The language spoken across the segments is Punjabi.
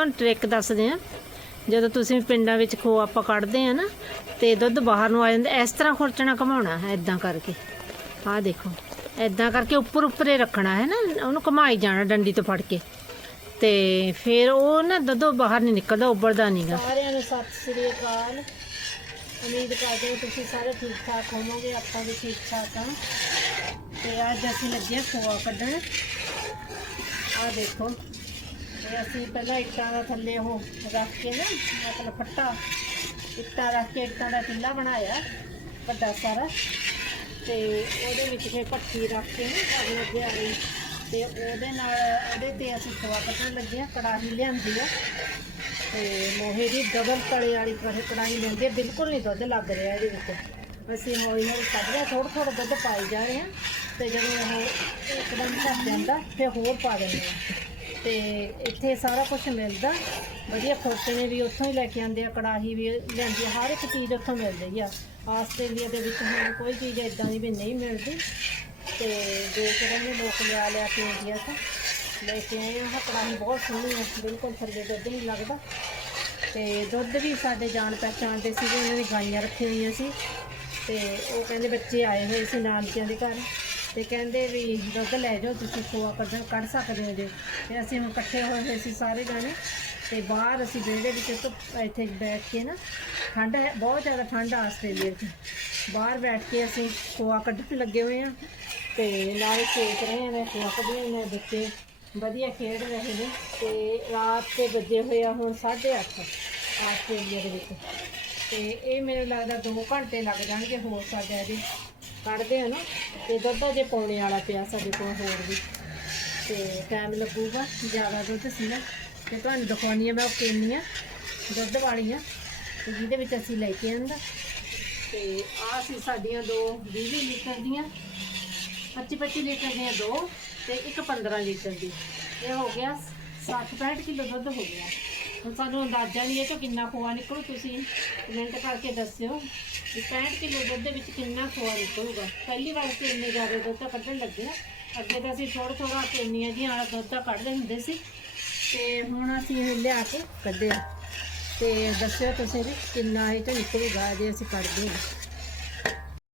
ਤੁਹਾਨੂੰ ਟ੍ਰਿਕ ਦੱਸਦੇ ਆ ਜਦੋਂ ਤੁਸੀਂ ਪਿੰਡਾਂ ਵਿੱਚ ਖੋ ਆਪਾਂ ਕੱਢਦੇ ਆ ਨਾ, ਤੇ ਦੁੱਧ ਬਾਹਰ ਨੂੰ ਆ ਜਾਂਦਾ। ਇਸ ਤਰ੍ਹਾਂ ਖੁਰਚਣਾ ਘਮਾਉਣਾ ਹੈ ਇਦਾਂ ਕਰਕੇ। ਆਹ ਦੇਖੋ ਇਦਾਂ ਕਰਕੇ ਉੱਪਰ ਉੱਪਰੇ ਰੱਖਣਾ ਹੈ ਨਾ, ਉਹਨੂੰ ਘਮਾਈ ਜਾਣਾ ਡੰਡੀ ਤੋਂ ਫੜ ਕੇ। ਤੇ ਫਿਰ ਉਹ ਨਾ ਦੁੱਧ ਬਾਹਰ ਨਹੀਂ ਨਿਕਲਦਾ, ਉੱਬਲਦਾ ਨਹੀਂਗਾ ਸਾਰਿਆਂ ਨੂੰ ਸਤਿ ਸ੍ਰੀ ਅਕਾਲ। ਉਮੀਦ ਕਰਦੇ ਹਾਂ ਤੁਸੀਂ ਸਾਰੇ ਠੀਕ ਠਾਕ ਹੋਵੋਗੇ, ਆਪਾਂ ਵੀ ਠੀਕ ਠਾਕ ਹਾਂ। ਤੇ ਅੱਜ ਅਸੀਂ ਲੱਗੇ ਖੋਆ ਕੱਢਣ। ਆਹ ਦੇਖੋ। ਤੇ ਅਸੀਂ ਪਹਿਲਾਂ ਇੱਟਾਂ ਦਾ ਥੱਲੇ ਉਹ ਰੱਖ ਕੇ ਨਾ, ਮਤਲਬ ਫੱਟਾ, ਇੱਟਾਂ ਰੱਖ ਕੇ ਇੱਟਾਂ ਦਾ ਟਿੱਲਾ ਬਣਾਇਆ, ਵੱਡਾ ਸਾਰਾ। ਤੇ ਉਹਦੇ ਵਿੱਚ ਫਿਰ ਭੱਠੀ ਰੱਖ ਕੇ ਨਾ ਅੱਗ ਲੱਗਿਆ ਰਹੀ ਤੇ ਉਹਦੇ ਨਾਲ, ਉਹਦੇ ਤੇ ਅਸੀਂ ਖੋਆ ਕੱਢਣ ਲੱਗੇ ਹਾਂ, ਕੜਾਹੀ ਲਿਆਂਦੀ ਆ। ਤੇ ਮੋਹੇ ਦੀ ਡਬਲ ਤਲੇ ਵਾਲੀ ਕੜਾਹੀ ਕੜਾਹੀ ਬਿਲਕੁਲ ਨਹੀਂ ਦੁੱਧ ਲੱਗ ਰਿਹਾ ਇਹਦੇ ਵਿੱਚ। ਅਸੀਂ ਹੌਲੀ ਹੌਲੀ ਕੱਢ ਰਿਹਾ ਥੋੜਾ ਥੋੜਾ ਦੁੱਧ ਪਾਈ ਜਾ ਰਹੇ। ਹਾਂ ਤੇ ਜਦੋਂ ਉਹ ਇੱਕਦਮ ਘੱਟ ਜਾਂਦਾ, ਫਿਰ ਹੋਰ ਪਾ ਦਿੰਦੇ ਹਾਂ। ਤੇ ਇੱਥੇ ਸਾਰਾ ਕੁਝ ਮਿਲਦਾ। ਵਧੀਆ ਖੋਟੇ ਵੀ ਉੱਥੋਂ ਹੀ ਲੈ ਕੇ ਆਉਂਦੇ ਆ ਕੜਾਹੀ ਵੀ ਲਿਆਂਦੀ ਆ, ਹਰ ਇੱਕ ਚੀਜ਼ ਉੱਥੋਂ ਮਿਲਦੀ ਆ। ਆਸਟ੍ਰੇਲੀਆ ਦੇ ਵਿੱਚ ਹੁਣ ਕੋਈ ਚੀਜ਼ ਇਦਾਂ ਦੀ ਵੀ ਨਹੀਂ ਮਿਲਦੀ। ਤੇ ਦੇਖ ਰਹੇ ਨੇ ਲੋਕ ਲਿਆ ਲਿਆ ਕੇ ਇੰਡੀਆ ਤੋਂ ਲੈ ਕੇ ਆਏ ਆ। ਕੜਾਹੀ ਬਹੁਤ ਸੋਹਣੀ ਹੈ ਬਿਲਕੁਲ ਥੱਲੇ ਦੁੱਧ ਨਹੀਂ ਲੱਗਦਾ। ਤੇ ਦੁੱਧ ਵੀ ਸਾਡੇ ਜਾਣ ਪਹਿਚਾਣ ਦੇ ਸੀਗੇ ਉਹਨਾਂ ਨੇ ਗਾਈਆਂ ਰੱਖੀਆਂ ਹੋਈਆਂ ਸੀ। ਤੇ ਉਹ ਕਹਿੰਦੇ ਬੱਚੇ ਆਏ ਹੋਏ ਸੀ ਨਾਨਕਿਆਂ ਦੇ ਘਰ। ਤੇ ਕਹਿੰਦੇ ਵੀ ਦੁੱਧ ਲੈ ਜਾਓ, ਤੁਸੀਂ ਖੋਆ ਕੱਢ ਕੱਢ ਸਕਦੇ ਹੋ ਜੇ। ਤੇ ਅਸੀਂ ਹੁਣ ਇਕੱਠੇ ਹੋਏ ਹੋਏ ਸੀ ਸਾਰੇ ਜਾਣੇ। ਤੇ ਬਾਹਰ ਅਸੀਂ ਵਿਹੜੇ ਵਿੱਚ ਧੁੱਪ- ਇੱਥੇ ਬੈਠ ਕੇ ਨਾ, ਠੰਡ ਹੈ, ਬਹੁਤ ਜ਼ਿਆਦਾ ਠੰਡ ਆ ਆਸਟ੍ਰੇਲੀਆ 'ਚ ਬਾਹਰ ਬੈਠ ਕੇ ਅਸੀਂ ਖੋਆ ਕੱਢਣ ਲੱਗੇ ਹੋਏ ਆ ਤੇ ਨਾਲੇ ਸੋਚ ਰਹੇ ਆ ਮੈਂ ਖੋਆ ਕੱਢੀਆਂ ਨੇ ਬੱਚੇ ਵਧੀਆ ਖੇਡ ਰਹੇ ਨੇ। ਤੇ ਰਾਤ ਦੇ ਵੱਜੇ ਹੋਏ ਆ ਹੁਣ 8:30 ਆਸਟ੍ਰੇਲੀਆ ਦੇ ਵਿੱਚ। ਤੇ ਇਹ ਮੈਨੂੰ ਲੱਗਦਾ 2 ਘੰਟੇ ਲੱਗ ਜਾਣਗੇ ਹੋਰ ਸਾਡੇ ਇਹਦੇ। ਕੱਢਦੇ ਆ ਨਾ, ਤੇ ਦੁੱਧ ਜੇ ਪਾਉਣੇ ਵਾਲਾ ਪਿਆ ਸਾਡੇ ਕੋਲ ਹੋਰ ਵੀ। ਤੇ ਟਾਈਮ ਲੱਗੂਗਾ, ਜ਼ਿਆਦਾ ਦੁੱਧ ਸੀ ਨਾ, ਤੇ ਤੁਹਾਨੂੰ ਦਿਖਾਉਣੀ ਆ, ਮੈਂ ਉਹ ਕੇਨੀਆਂ ਦੁੱਧ ਵਾਲੀਆਂ ਤੇ ਜਿਹਦੇ ਵਿੱਚ ਅਸੀਂ ਲੈ ਕੇ ਆਂਦਾ ਤੇ ਆਹ ਸੀ ਸਾਡੀਆਂ ਦੋ 20 ਲੀਟਰ ਦੀਆਂ 25 25 ਲੀਟਰ ਦੀਆਂ ਦੋ, ਤੇ ਇੱਕ 15 ਲੀਟਰ ਦੀ। ਇਹ ਹੋ ਗਿਆ 60 65 ਕਿਲੋ ਦੁੱਧ ਹੋ ਗਿਆ। ਹੁਣ ਸਾਨੂੰ ਅੰਦਾਜ਼ਾ ਨਹੀਂ ਹੈ ਕਿ ਕਿੰਨਾ ਖੋਆ ਨਿਕਲੂ, ਤੁਸੀਂ ਕਮੈਂਟ ਕਰਕੇ ਦੱਸਿਓ ਕਿ 65 ਕਿਲੋ ਦੁੱਧ ਦੇ ਵਿੱਚ ਕਿੰਨਾ ਖੋਆ ਨਿਕਲੂਗਾ। ਪਹਿਲੀ ਵਾਰ ਅਸੀਂ ਇੰਨੇ ਜ਼ਿਆਦਾ ਦੁੱਧ ਕੱਢਣ ਲੱਗੇ ਆ ਅੱਗੇ ਤਾਂ ਅਸੀਂ ਥੋੜਾ ਥੋੜਾ ਕੇਨੀਆਂ ਜਿਹੀਆਂ ਵਾਲਾ ਦੁੱਧ ਤਾਂ ਕੱਢਦੇ ਹੁੰਦੇ ਸੀ। ਤੇ ਹੁਣ ਅਸੀਂ ਇਹ ਲਿਆ ਕੇ ਕੱਢਿਆ। ਤੇ ਦੱਸਿਓ ਤੁਸੀਂ ਵੀ ਕਿੰਨਾ ਇਹ ਤੋਂ ਨਿਕਲੂਗਾ, ਜੇ ਅਸੀਂ ਕੱਢਦੇ ਹਾਂ।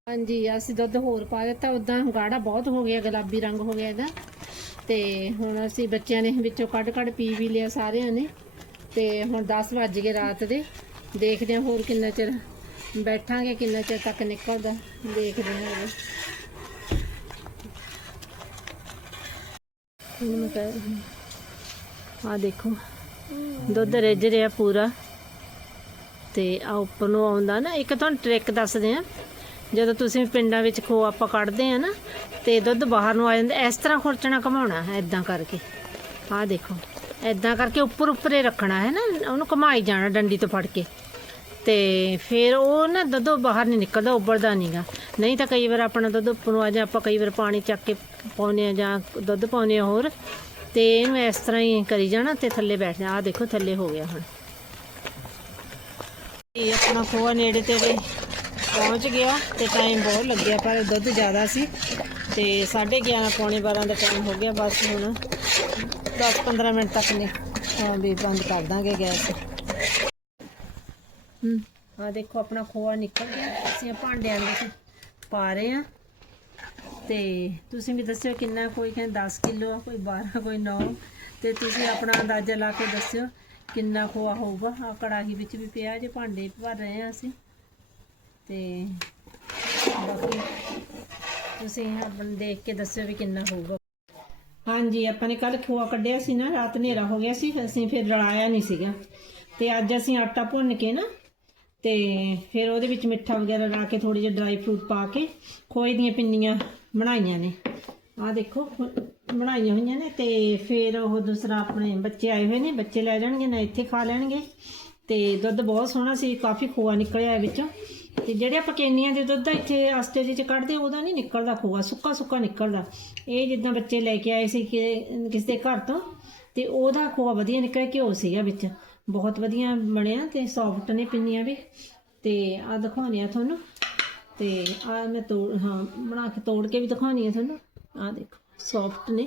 ਹਾਂਜੀ, ਅਸੀਂ ਦੁੱਧ ਹੋਰ ਪਾ ਦਿੱਤਾ। ਉਦਾਂ ਗਾੜਾ ਬਹੁਤ ਹੋ ਗਿਆ, ਗੁਲਾਬੀ ਰੰਗ ਹੋ ਗਿਆ ਇਹਦਾ। ਤੇ ਹੁਣ ਅਸੀਂ ਬੱਚਿਆਂ ਨੇ ਵਿੱਚੋਂ ਕੱਢ ਕੱਢ ਪੀ ਵੀ ਲਿਆ ਸਾਰਿਆਂ ਨੇ। ਤੇ ਹੁਣ 10 ਵੱਜ ਗਏ ਰਾਤ ਦੇ। ਦੇਖਦੇ ਹਾਂ ਹੋਰ ਕਿੰਨਾ ਚਿਰ ਬੈਠਾਂਗੇ, ਕਿੰਨਾ ਚਿਰ ਤੱਕ ਨਿਕਲਦਾ। ਦੇਖਦੇ ਹਾਂ ਹੋਰ। ਹੁਣ ਮੈਂ ਕਹਿ ਰਹੀ ਆਹ ਦੇਖੋ। ਦੁੱਧ ਰਿੱਝ ਰਿਹਾ ਪੂਰਾ। ਤੇ ਆ ਉੱਪਰ ਨੂੰ ਆਉਂਦਾ ਨਾ, ਇੱਕ ਤੁਹਾਨੂੰ ਟ੍ਰਿਕ ਦੱਸਦੇ ਆ ਜਦੋਂ ਤੁਸੀਂ ਪਿੰਡਾਂ ਵਿੱਚ ਖੋ ਆਪਾਂ ਕੱਢਦੇ ਆ ਨਾ, ਤੇ ਦੁੱਧ ਬਾਹਰ ਨੂੰ ਆ ਜਾਂਦਾ। ਇਸ ਤਰ੍ਹਾਂ ਖੁਰਚਣਾ ਘਮਾਉਣਾ ਹੈ ਕਰਕੇ। ਆਹ ਦੇਖੋ। ਇਦਾਂ ਕਰਕੇ ਉੱਪਰ ਉੱਪਰੇ ਰੱਖਣਾ ਹੈ ਨਾ, ਉਹਨੂੰ ਘਮਾਈ ਜਾਣਾ ਡੰਡੀ ਤੋਂ ਫੜ ਕੇ। ਤੇ ਫਿਰ ਉਹ ਨਾ ਦੁੱਧ ਬਾਹਰ ਨਹੀਂ ਨਿਕਲਦਾ, ਉੱਬਲਦਾ ਨਹੀਂਗਾ ਨਹੀਂ ਤਾਂ ਕਈ ਵਾਰ ਆਪਣਾ ਦੁੱਧ ਉੱਪਰ ਨੂੰ ਆ ਜਾ ਆਪਾਂ ਕਈ ਵਾਰ ਪਾਣੀ ਚੱਕ ਕੇ ਪਾਉਂਦੇ ਆ ਜਾਂ ਦੁੱਧ ਪਾਉਂਦੇ ਆ ਹੋਰ, ਤੇ ਇਹਨੂੰ ਇਸ ਤਰ੍ਹਾਂ ਹੀ ਕਰੀ ਜਾਣਾ ਤੇ ਥੱਲੇ ਬੈਠ ਜਾ। ਆਹ ਦੇਖੋ ਥੱਲੇ ਹੋ ਗਿਆ ਹੁਣ। ਇਹ ਆਪਣਾ ਖੋਆ ਨੇੜੇ ਤੇੜੇ ਪਹੁੰਚ ਗਿਆ ਤੇ ਟਾਈਮ ਬਹੁਤ ਲੱਗਿਆ, ਪਰ ਦੁੱਧ ਜ਼ਿਆਦਾ ਸੀ। ਤੇ 11:30 ਪੌਣੇ 12 ਦਾ ਟਾਈਮ ਹੋ ਗਿਆ ਬਸ ਹੁਣ। 10-15 ਮਿੰਟ ਤੱਕ ਨੇ। ਹਾਂ, ਵੀ ਬੰਦ ਕਰ ਦਾਂਗੇ ਗੈਸ। ਹੂੰ ਆ ਦੇਖੋ, ਆਪਣਾ ਖੋਆ ਨਿਕਲ ਗਿਆ। ਅਸੀਂ ਭਾਂਡਿਆਂ ਵਿੱਚ ਪਾ ਰਹੇ ਆ ਤੇ ਤੁਸੀਂ ਵੀ ਦੱਸਿਓ ਕਿੰਨਾ, ਕੋਈ ਕਹਿੰਦਾ 10 ਕਿਲੋ ਕੋਈ 12 ਕੋਈ 9 ਤੇ ਤੁਸੀਂ ਆਪਣਾ ਅੰਦਾਜ਼ਾ ਲਾ ਕੇ ਦੱਸਿਓ ਕਿੰਨਾ ਖੋਆ ਹੋਊਗਾ। ਆ ਕੜਾਹੀ ਵਿੱਚ ਵੀ ਪਿਆ ਜੇ ਭਾਂਡੇ ਭਰ ਰਹੇ ਆ ਅਸੀਂ। ਤੇ ਬਾਕੀ ਤੁਸੀਂ ਆਪਣ ਦੇਖ ਕੇ ਦੱਸਿਓ ਵੀ ਕਿੰਨਾ ਹੋਊਗਾ। ਹਾਂਜੀ, ਆਪਾਂ ਨੇ ਕੱਲ ਖੋਆ ਕੱਢਿਆ ਸੀ ਨਾ, ਰਾਤ ਹਨੇਰਾ ਹੋ ਗਿਆ ਸੀ, ਅਸੀਂ ਫਿਰ ਰਲਾਇਆ ਨਹੀਂ ਸੀਗਾ। ਤੇ ਅੱਜ ਅਸੀਂ ਆਟਾ ਭੁੰਨ ਕੇ ਨਾ, ਤੇ ਫਿਰ ਉਹਦੇ ਵਿੱਚ ਮਿੱਠਾ ਵਗੈਰਾ ਲਾ ਕੇ ਥੋੜੀ ਜਿਹੀ ਡਰਾਈ ਫਰੂਟ ਪਾ ਕੇ, ਖੋਏ ਦੀਆਂ ਪਿੰਨੀਆਂ ਬਣਾਈਆਂ ਨੇ। ਆਹ ਦੇਖੋ ਬਣਾਈਆਂ ਹੋਈਆਂ ਨੇ, ਤੇ ਫਿਰ ਉਹ ਦੂਸਰਾ ਆਪਣੇ ਬੱਚੇ ਆਏ ਹੋਏ ਨੇ, ਬੱਚੇ ਲੈ ਜਾਣਗੇ, ਨਾ ਇੱਥੇ ਖਾ ਲੈਣਗੇ। ਤੇ ਦੁੱਧ ਬਹੁਤ ਸੋਹਣਾ ਸੀ, ਕਾਫੀ ਖੋਆ ਨਿਕਲਿਆ ਵਿੱਚੋਂ। ਤੇ ਜਿਹੜੇ ਆਪਾਂ ਕੇਨੀਆਂ ਦੇ ਦੁੱਧ ਇੱਥੇ ਆਸਟੇਜ ਚ ਕੱਢਦੇ, ਉਹਦਾ ਨਹੀਂ ਨਿਕਲਦਾ ਖੋਆ, ਸੁੱਕਾ ਸੁੱਕਾ ਨਿਕਲਦਾ। ਇਹ ਜਿੱਦਾਂ ਬੱਚੇ ਲੈ ਕੇ ਆਏ ਸੀ ਕਿ ਕਿਸੇ ਦੇ ਘਰ ਤੋਂ, ਤੇ ਉਹਦਾ ਖੋਆ ਵਧੀਆ ਨਿਕਲਿਆ, ਘਿਓ ਸੀਗਾ ਵਿੱਚ। ਬਹੁਤ ਵਧੀਆ ਬਣਿਆ ਤੇ ਸੌਫਟ ਨੇ ਪਿੰਨੀਆਂ ਵੀ। ਤੇ ਆ ਦਿਖਾਉਣੀ ਆ ਤੁਹਾਨੂੰ। ਤੇ ਆ ਮੈਂ ਤੋੜ, ਹਾਂ, ਬਣਾ ਕੇ ਤੋੜ ਕੇ ਵੀ ਦਿਖਾਉਣੀ ਆ ਤੁਹਾਨੂੰ। ਆ ਦੇਖੋ ਸੌਫਟ ਨੇ।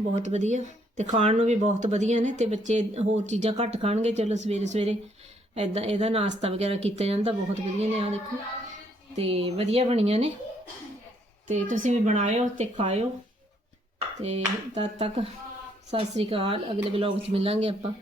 ਬਹੁਤ ਵਧੀਆ। ਤੇ ਖਾਣ ਨੂੰ ਵੀ ਬਹੁਤ ਵਧੀਆ ਨੇ ਤੇ ਬੱਚੇ ਹੋਰ ਚੀਜ਼ਾਂ ਘੱਟ ਖਾਣਗੇ। ਚਲੋ ਸਵੇਰੇ ਸਵੇਰੇ ਐਦਾਂ ਇਹਦਾ ਨਾਸ਼ਤਾ ਵਗੈਰਾ ਕੀਤਾ ਜਾਂਦਾ, ਬਹੁਤ ਵਧੀਆ ਨੇ ਆ ਦੇਖੋ। ਤੇ ਵਧੀਆ ਬਣੀਆਂ ਨੇ। ਤੇ ਤੁਸੀਂ ਵੀ ਬਣਾਇਓ ਤੇ ਖਾਇਓ। ਤੇ ਤਦ ਤੱਕ ਸਤਿ ਸ੍ਰੀ ਅਕਾਲ, ਅਗਲੇ ਵਲੌਗ 'ਚ ਮਿਲਾਂਗੇ ਆਪਾਂ।